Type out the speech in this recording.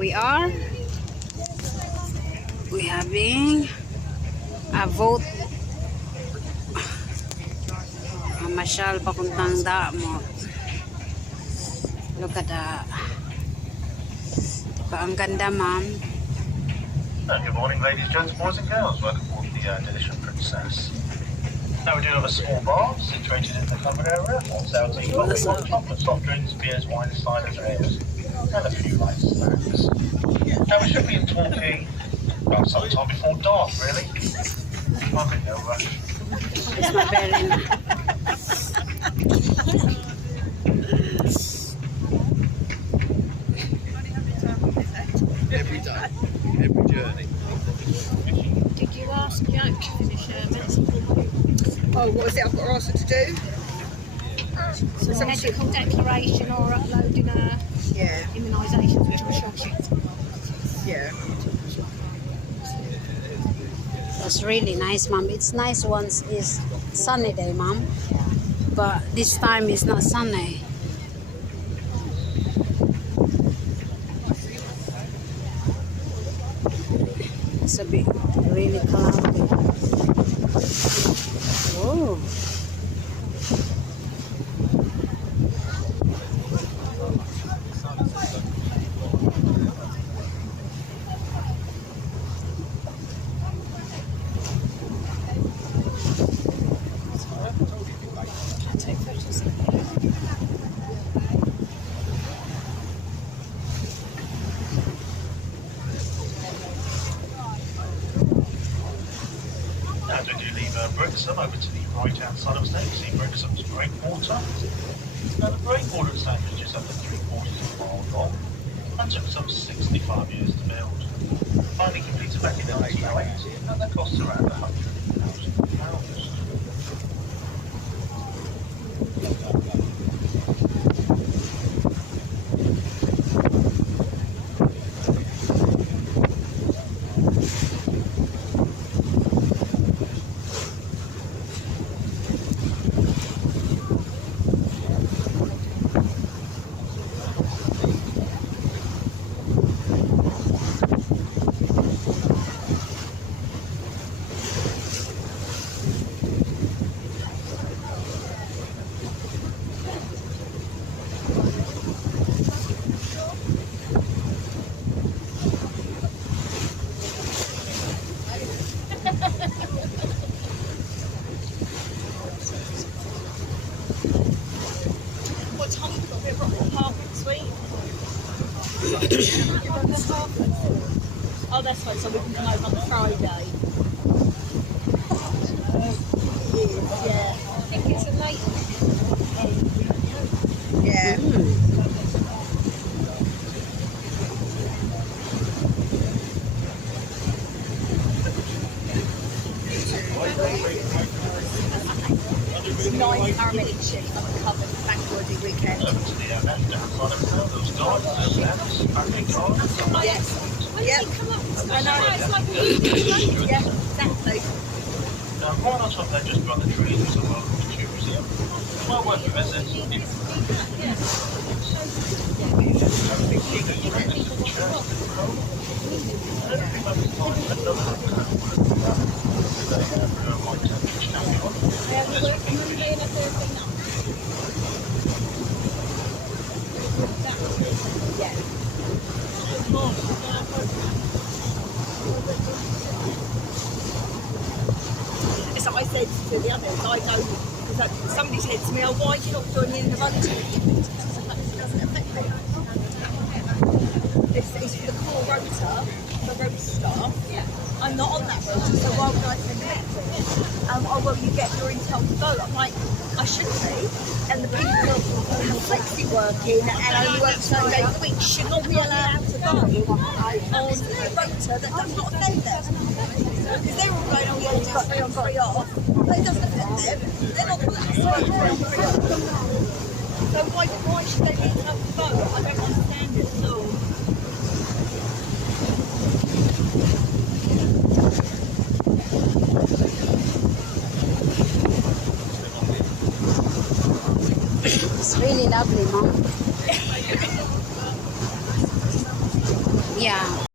we are. We're having a vote. Mamasyal papuntang Damo. Look at that. Diba ang ganda, ma'am? Good morning, ladies, gents, boys and girls. Welcome to the Delicious Princess. Now we do have a small bar situated in the covered area. So you've got chocolate, soft drinks, beers, wines, ciders, ales, and a few light snacks. Now we should be in Torquay about sometime before dark, really. I'm in no rush. It's my belly. Every day, every journey. Did you ask Jack to finish medicine? Oh, what is it I've got to ask her to do? So a medical declaration or uploading her Yeah, immunisations, which I'm sure she yeah. It's really nice, ma'am. It's nice once it's sunny day, ma'am. But this time it's not sunny. It's a bit really cloudy. Oh. Now, when you leave Brixham over to the right-hand side of the state, you see Brixham's breakwater. Now, the breakwater itself is just under 3/4 of a mile long and took some 65 years to build. Finally completed back in 1980, and that costs around £100,000. What time have we got? We've got an apartment suite. Oh, that's fine, so we can come over on the Friday. Yeah. I think it's a late Yeah. It's 9 paramedic shifts on the covered bank holiday weekend. Over to the left-hand side of town, those guards, those lamps, packing cars. Yes. Yep. I know, it's like yeah, exactly. Now, right on top there, just by the trees, is a welcome to museum. Well worth a visit. So I said to the others, I go, because somebody said to me, oh, why are you not joining the volunteer? It doesn't affect me. It's for the core rota, the rota staff. I'm not on that rota, so why would I send it? Oh, well, you get your entitled to vote. I'm like, I shouldn't be. And the people who are flexi working and only work 7 days a week should not be allowed to vote on a rota that does not offend them. Because they're all going, oh yeah, you've got 3 on 3 off, but it doesn't affect them. They're not allowed to work 3 on 3 off. So why should they need to have to vote? I don't understand it at all. It's really lovely, Mom. Yeah.